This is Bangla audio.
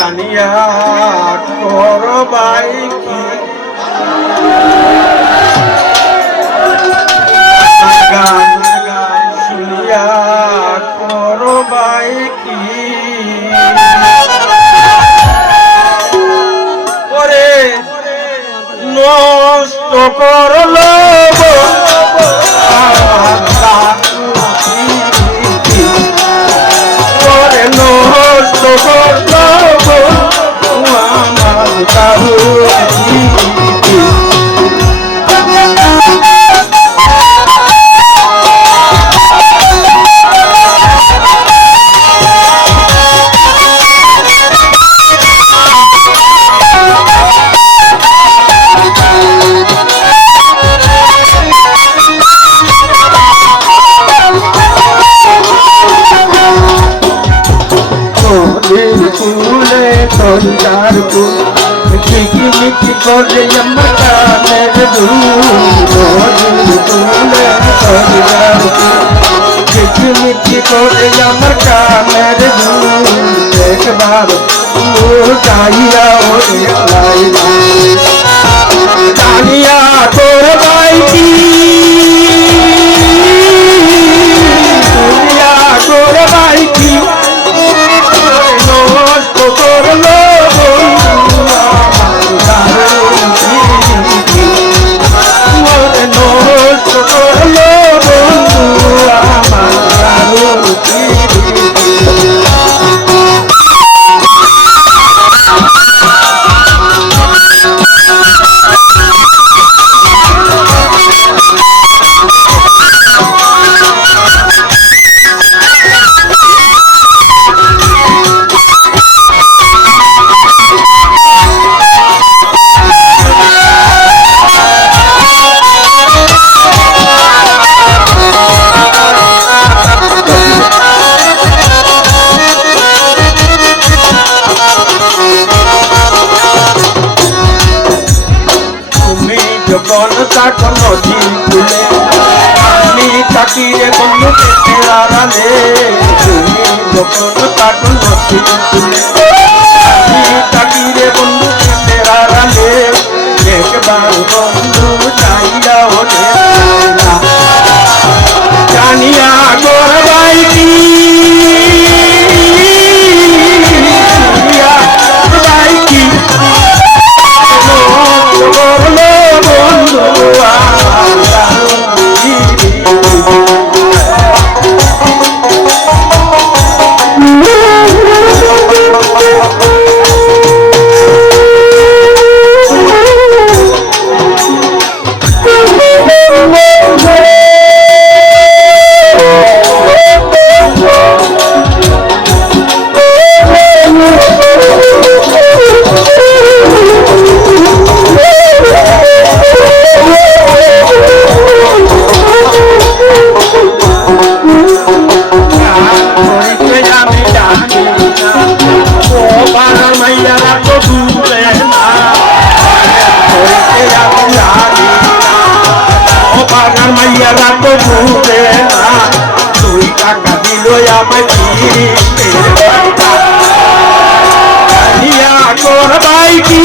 জানিয়া করবাই কি গান শুনিয়া করবাই কি ওরে নষ্ট করলো নষ্ট করলো আমার কারু ঝিকিমিকি করে মকানের ঝিকিমিকি করে আমার কানের একবার গাইয়া জানিয়া করবাই কি করবাই কি নষ্ট করলো যখন নদী খুলে আমি তাকি রে বন্ধু আড়ালে তুমি যখন তখন নদী খুলে আমি তাকি রে বন্ধু আড়ালে একবার বন্ধু চাইয়া ওঠে জানিয়া করবাই কি করবাই কি